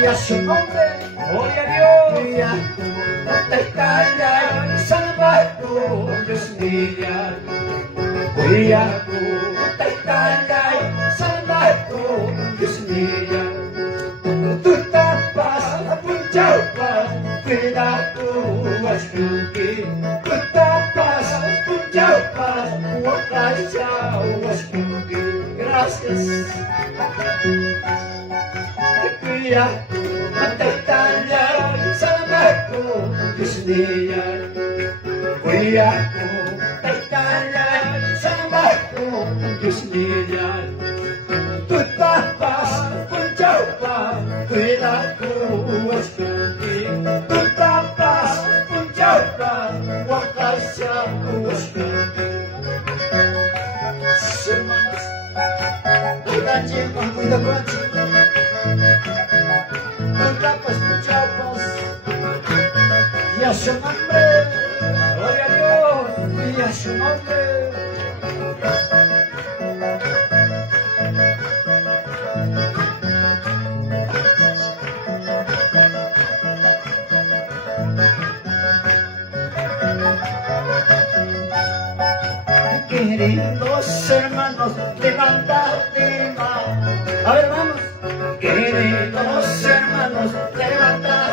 y a su nombre, Gloria a Dios. guía, no te calles, salva tú, Dios mío. Guía, no te calles, salva tú, Dios mío. Tú tapas, punjapas, cuida tu askuki. Tú tapas, punjapas, wakayau askuki. Gracias. Kuya, matatanya, salamat ko, Diyos niya. Kuya, matatanya, salamat ko, Diyos niya. Tutapas, punjaw pa, kuya ko, askuki. Tutapas, punjaw pa, wakasya ko, askuki. Semanas, cuidacie, cuida coração. Tutapas, punjaw pas, y a su nombre, Gloria a Dios. y a su nombre. Queridos hermanos, levantad mano. A ver, hermanos. Queridos hermanos, levantad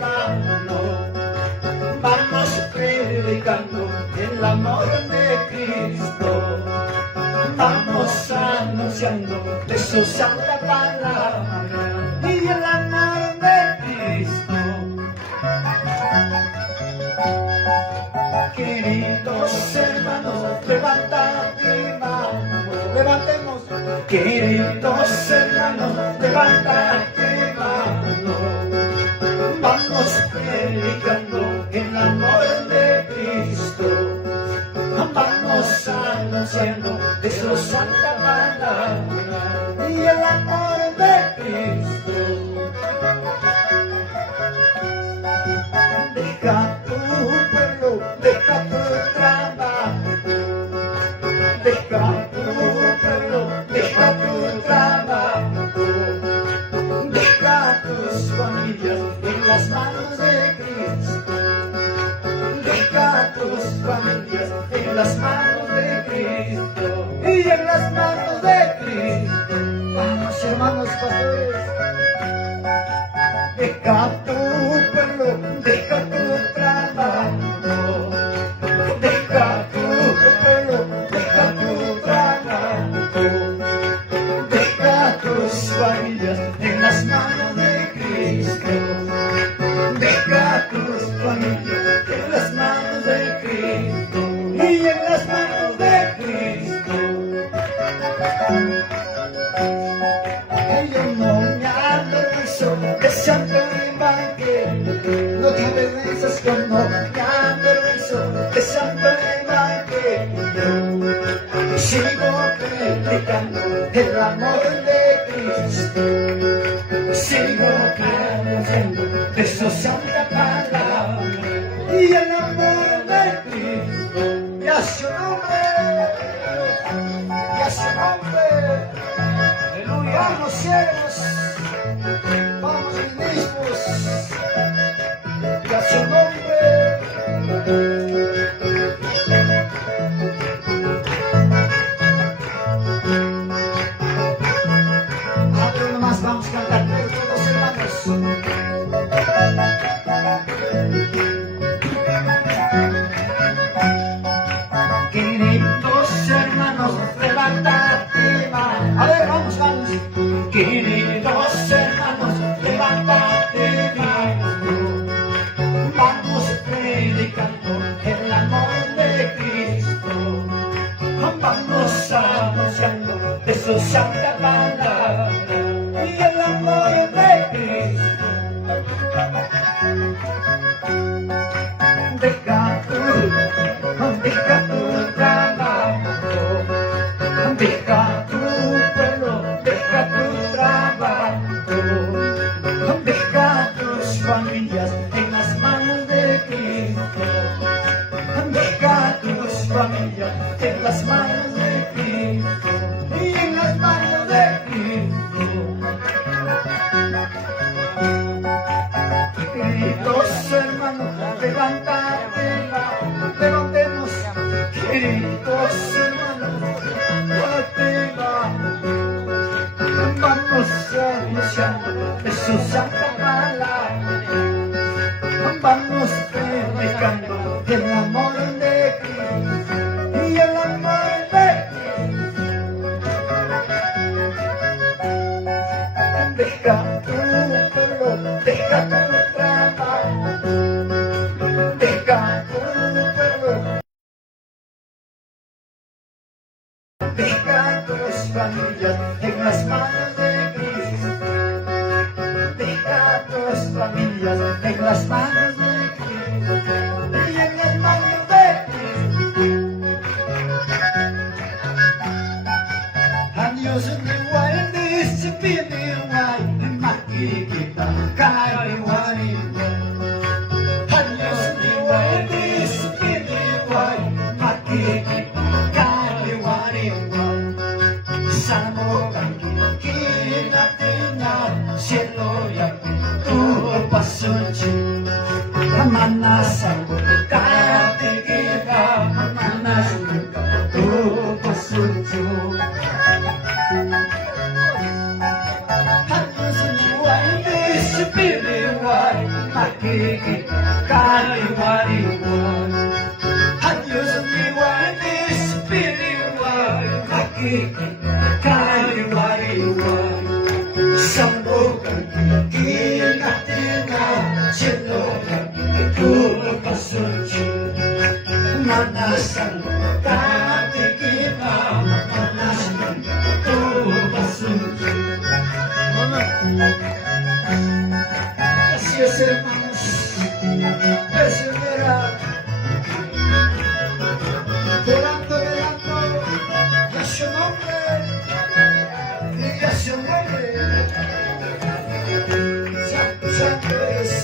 mano. Vamos predicando el amor de Cristo. Vamos anunciando de su santa palabra y el amor de Cristo. Queridos hermanos, levantad mano, levantemos. Queridos hermanos, levantad mano. Vamos predicando el amor de Cristo. Vamos anunciando de su santa palabra y el amor de Cristo. Deja tu pueblo, deja tu trabajo, deja tu pueblo, deja tu trabajo, deja tus familias en las manos de Cristo, deja tus familias en las manos de Cristo y en las manos de Cristo. Vamos, hermanos pastores. Deja tu pueblo, deja tu trabajo, deja tu pueblo, deja tu trabajo, deja tus familias en las manos de Cristo, deja tus familias en las manos de Cristo y en las manos de Cristo. Ellos no me avergüenzo de santo evangelio, no te avergüenzas con no me avergüenzo de santo evangelio. Sigo predicando el amor de Cristo, sigo anunciando de su santa palabra y el amor de Cristo. Y a su nombre, y a su nombre. Vamos, siervos, vamos, ministros, y a su nombre. Ahora nomás vamos a cantar todos hermanos. Queridos hermanos, levantad mano. A ver, vamos, vamos. Queridos hermanos, levantad mano. Vamos predicando el amor de Cristo. Vamos anunciando de su santa palabra y el amor de Cristo. Deja tu trabajo, deja tu pueblo, deja tu trabajo. deja tu pueblo, deja tu trabajo, deja tu pueblo, deja tus familias en las manos de Cristo, deja tus familias en las manos de Cristo, y en las manos de Cristo. Adiós ni wai ni sipini wai makikita kaliwani wai. Adiós ni wai ni sipini wai makikita kaliwani wai. Samo kinatina cielo yang terpasuci. Mana sanggup kati kita, mana sanggup terpasuci. Kaliwariwan, Adios niwan ispiriwan, kaliwariwan, sambukan kinatina, sinukan tulpasuci, manasan katikita, manasan tulpasuci. Gracias, hermanos. Persevera. Velando, velando. Ya su nombre. Ya su nombre. Santo, santo es.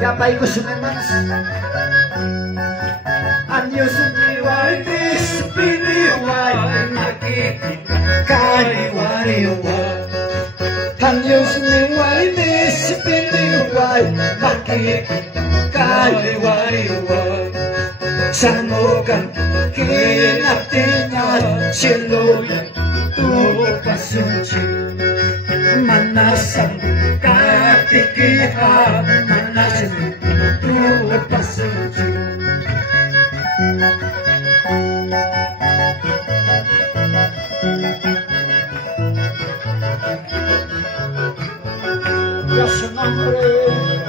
Ya baik sus hermanos. Adios niwai despiniwai makikita kaliwariwai. Adios niwai despiniwai makikita kaliwariwai. Samogan kinatinya cielo yang terpasuci. Manasan katikihan, manasan terpasuci. Ya su nombre,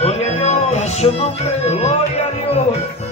Gloria a Dios. ya su nombre. Gloria a Dios.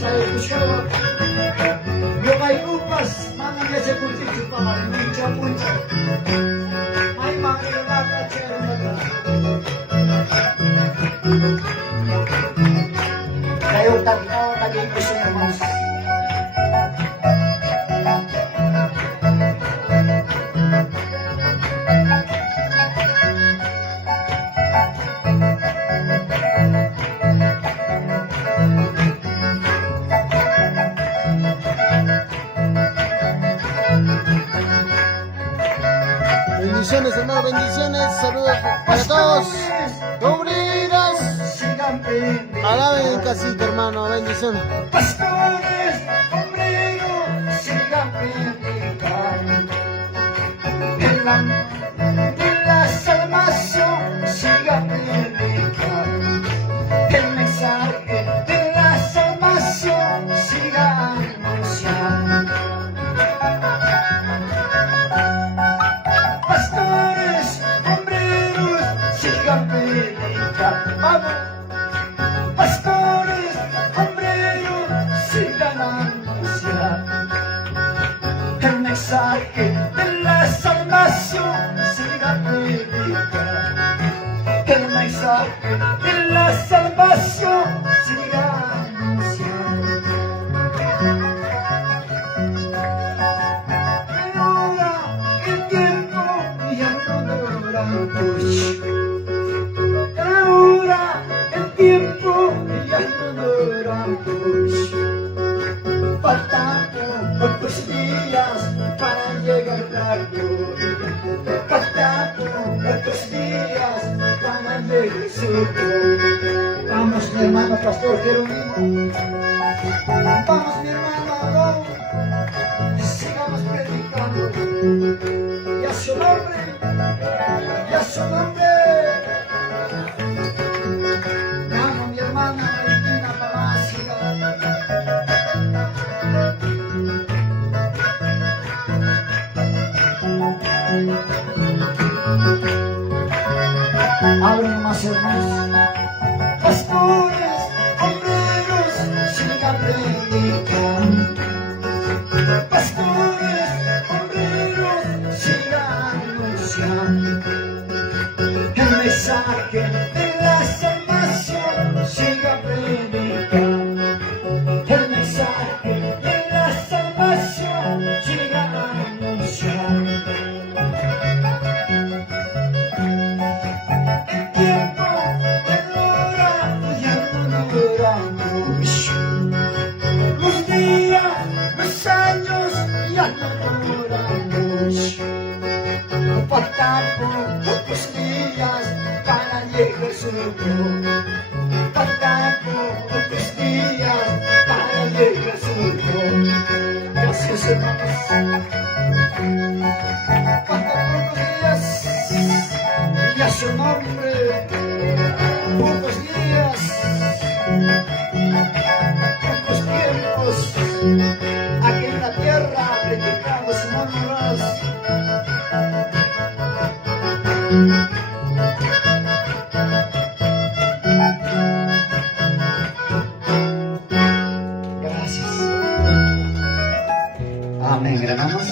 saya kusyawa. Lumay upas, mga nasa kunti sa pangalan, puncak. May mga ilang at siya importante, no naging gusto niya, hermanos. Bendiciones, hermano, bendiciones. Saludos para todos. Cubrirás. Sigan predicando. Alaben en casita, hermano. Bendiciones. Pastores, obreros, sigan predicando. En la salvación, sigan predicando. El mensaje de la salvación, sigan anunciando. Pastores, obreros, sigan predicando. Vamos. Pastores, obreros, sigan anunciando el mensaje de la salvación, sigan predicando el mensaje de la salvación, sigan anunciando. Ahora el tiempo ya no dura mucho. Ahora el tiempo ya no dura mucho. Faltan pocos días para llegar la gloria. Faltan pocos días para llegar su gloria. Vamos, mi hermano pastor Jerónimo. Vamos, mi hermano Adón. Sigamos predicando. Y a su nombre. Y a su nombre. Vamos, mi hermana Valentina, mamá, siga. Hablen más, hermanos. Pastores, obreros, sigan predicando. Pastores, obreros, sigan anunciando el mensaje de la salvación, siga predicando. El mensaje de la salvación, siga anunciando. El tiempo de hora ya no dura mucho. Los días, los años ya no duran mucho. Faltan pocos días para llegar su gloria. Faltan pocos días para llegar su gloria. Gracias, hermanos. Faltan pocos días y a su nombre. Pocos días, pocos tiempos aquí en la tierra predicando su nombre. Gracias. Amén, hermanos.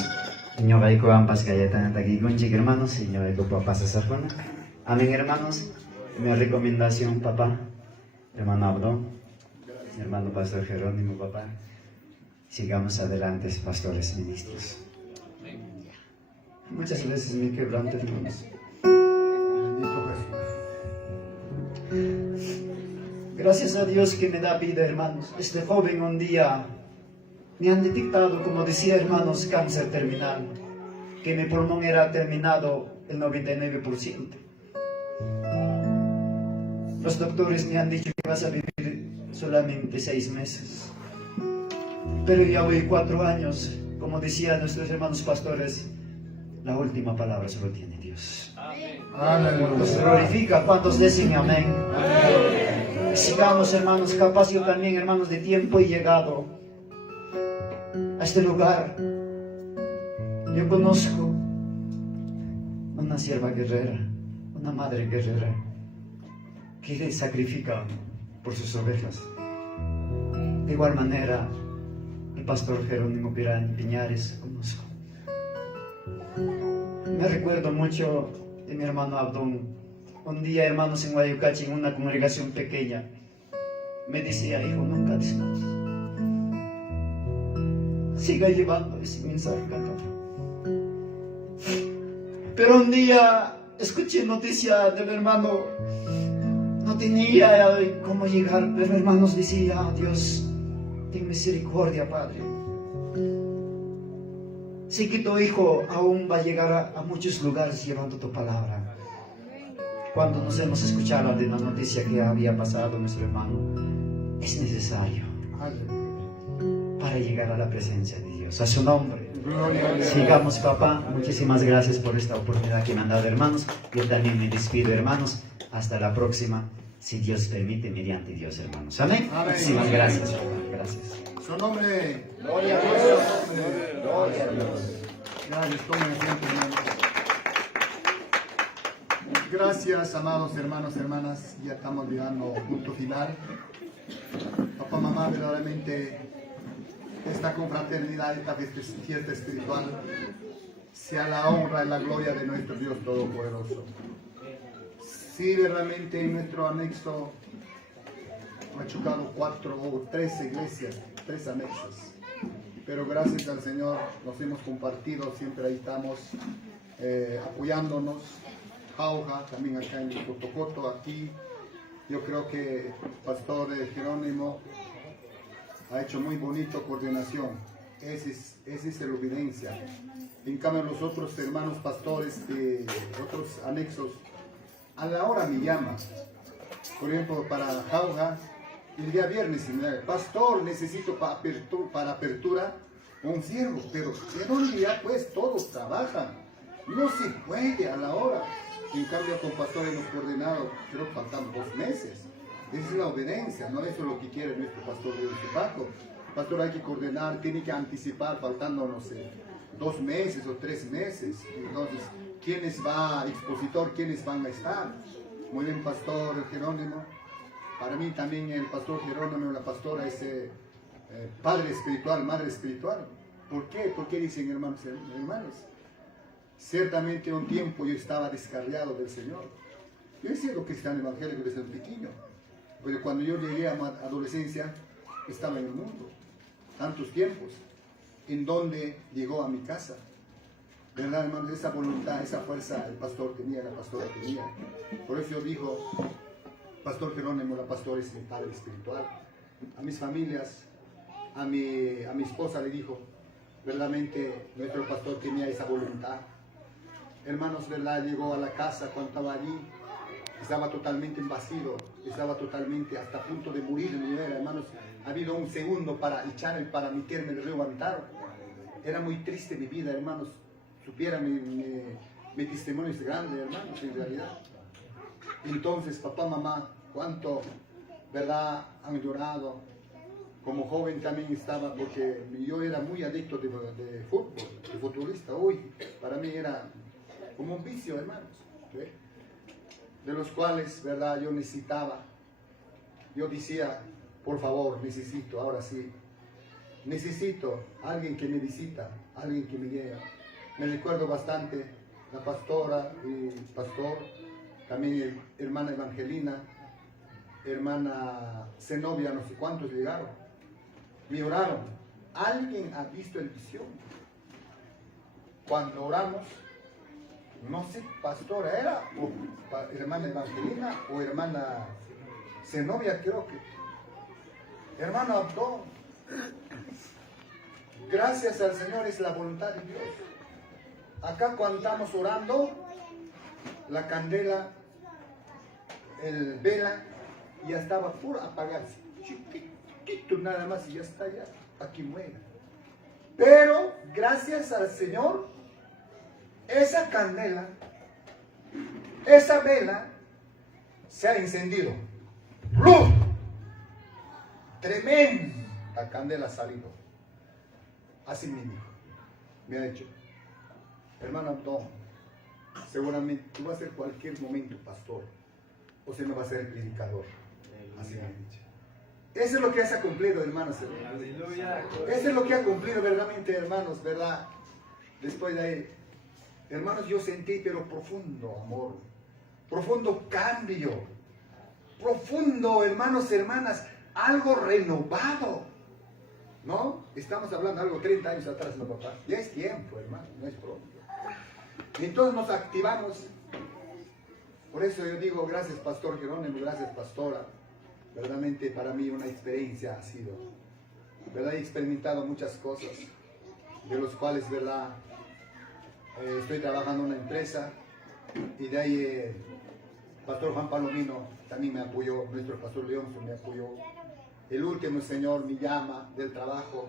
Inyo kay ko ang paskayatan ng tagigunjig, hermanos. Inyo kay ko papasa sa kuna. Amén, hermanos. Mi recomendación, papá, hermano Abdón, hermano Pastor Jerónimo, papá. Sigamos adelante, pastores, ministros. Muchas veces me quebranto, hermanos. Gracias a Dios que me da vida, hermanos. Este joven un día me han detectado, como decía, hermanos, cáncer terminal, que mi pulmón era terminado el 99%. Los doctores me han dicho que vas a vivir solamente 6 meses. Pero ya hoy 4 años, como decían nuestros hermanos pastores, la última palabra solo tiene Dios. Nos glorifica. ¿Cuántos dicen amén? Sigamos, hermanos, capaz yo también, hermanos, de tiempo he llegado a este lugar. Yo conozco una sierva guerrera, una madre guerrera, que sacrifica por sus ovejas. De igual manera, el pastor Jerónimo Piñares conozco. Me recuerdo mucho de mi hermano Abdón. Un día, hermanos, en Guayucachi, en una congregación pequeña, me decía, hijo, nunca descanses. Siga llevando ese mensaje, cantor. Pero un día escuché noticia del hermano, no tenía cómo llegar, pero hermanos decía, Dios, ten misericordia, Padre. Sé que tu hijo aún va a llegar a muchos lugares llevando tu palabra. Cuando nos hemos escuchado de la noticia que había pasado nuestro hermano, es necesario para llegar a la presencia de Dios, a su nombre. Sigamos, papá. Muchísimas gracias por esta oportunidad que me han dado, hermanos. Yo también me despido, hermanos. Hasta la próxima, si Dios permite, mediante Dios, hermanos. Amén. Muchísimas gracias, papá. Gracias. Su nombre. Gloria a Dios. Gloria a Dios. Gracias, tomen asiento, hermanos. Gracias, amados hermanos, hermanas. Ya estamos llegando a punto final. Papá, mamá, verdaderamente esta confraternidad, esta fiesta espiritual, sea la honra y la gloria de nuestro Dios Todopoderoso. Sí, verdaderamente en nuestro anexo ha chocado 4 o 3 iglesias, 3 anexos. Pero gracias al Señor nos hemos compartido, siempre ahí estamos apoyándonos. Jauja, también acá en Cotocoto, aquí. Yo creo que el pastor Jerónimo ha hecho muy bonito coordinación. Esa es la evidencia. En cambio, los otros hermanos pastores de otros anexos, a la hora me llaman. Por ejemplo, para Jauja, el día viernes, pastor, necesito para apertura un siervo. Pero en un día, pues, todos trabajan. No se puede a la hora. En cambio, con pastores hemos coordinado, creo que faltan 2 meses. Esa es la obediencia, no eso es lo que quiere nuestro pastor de Paco. Pastor, hay que coordinar, tiene que anticipar, faltando, no sé, 2 meses o 3 meses. Entonces, ¿quiénes va expositor? ¿Quiénes van a estar? Muy bien, pastor Jerónimo. Para mí también el pastor Jerónimo, la pastora, es padre espiritual, madre espiritual. ¿Por qué? ¿Por qué dicen hermanos y hermanas? Ciertamente un tiempo yo estaba descarriado del Señor. Yo he sido cristiano evangélico desde pequeño, pero cuando yo llegué a adolescencia estaba en el mundo. Tantos tiempos, en donde llegó a mi casa. ¿Verdad, hermanos? Esa voluntad, esa fuerza el pastor tenía, la pastora tenía. Por eso yo digo, pastor Jerónimo, la pastora es mi padre espiritual. A mis familias, a mi esposa le dijo, verdaderamente nuestro pastor tenía esa voluntad. Hermanos, ¿verdad? Llegó a la casa cuando estaba allí, estaba totalmente envasido, estaba totalmente hasta a punto de morir. Hermanos, ha habido un segundo para echarme, para meterme en el río Antaro. Era muy triste mi vida, hermanos. Supiera mi testimonio es grande, hermanos, en realidad. Entonces, papá, mamá, cuánto, ¿verdad?, han llorado. Como joven también estaba, porque yo era muy adicto de fútbol, de futbolista. Uy, para mí era como un vicio, hermanos, ¿sí? De los cuales, ¿verdad?, yo necesitaba. Yo decía, por favor, necesito, ahora sí, necesito alguien que me visita, alguien que me llega. Me recuerdo bastante la pastora y pastor, también hermana Evangelina, hermana Zenobia, no sé cuántos llegaron. Me oraron. ¿Alguien ha visto el visión? Cuando oramos, no sé, pastora era, o hermana Evangelina, o hermana Zenobia, creo que. Hermano Abdón. Gracias al Señor, es la voluntad de Dios. Acá cuando estamos orando, la candela, el vela, ya estaba por apagarse. Chiquitito nada más y ya está, ya aquí muere. Pero gracias al Señor, esa candela, esa vela se ha encendido. ¡Luz! Tremenda candela ha salido. Así mismo me ha dicho, hermano Antón, seguramente tú vas a ser cualquier momento pastor, o si no vas a ser predicador. Así me ha dicho. Eso es lo que se ha cumplido, hermanos. Eso es lo que ha cumplido verdaderamente, hermanos, ¿verdad? Después de ahí, hermanos, yo sentí, pero profundo amor, profundo cambio, profundo, hermanos, hermanas, algo renovado, ¿no? Estamos hablando de algo 30 años atrás, ¿no, papá? Ya es tiempo, hermano, no es pronto. Y entonces nos activamos. Por eso yo digo, gracias Pastor Jerónimo, gracias Pastora. Verdaderamente para mí una experiencia ha sido, ¿verdad? He experimentado muchas cosas, de los cuales, ¿verdad? Estoy trabajando en una empresa y de ahí Pastor Juan Palomino también me apoyó, nuestro Pastor León me apoyó. El último Señor me llama del trabajo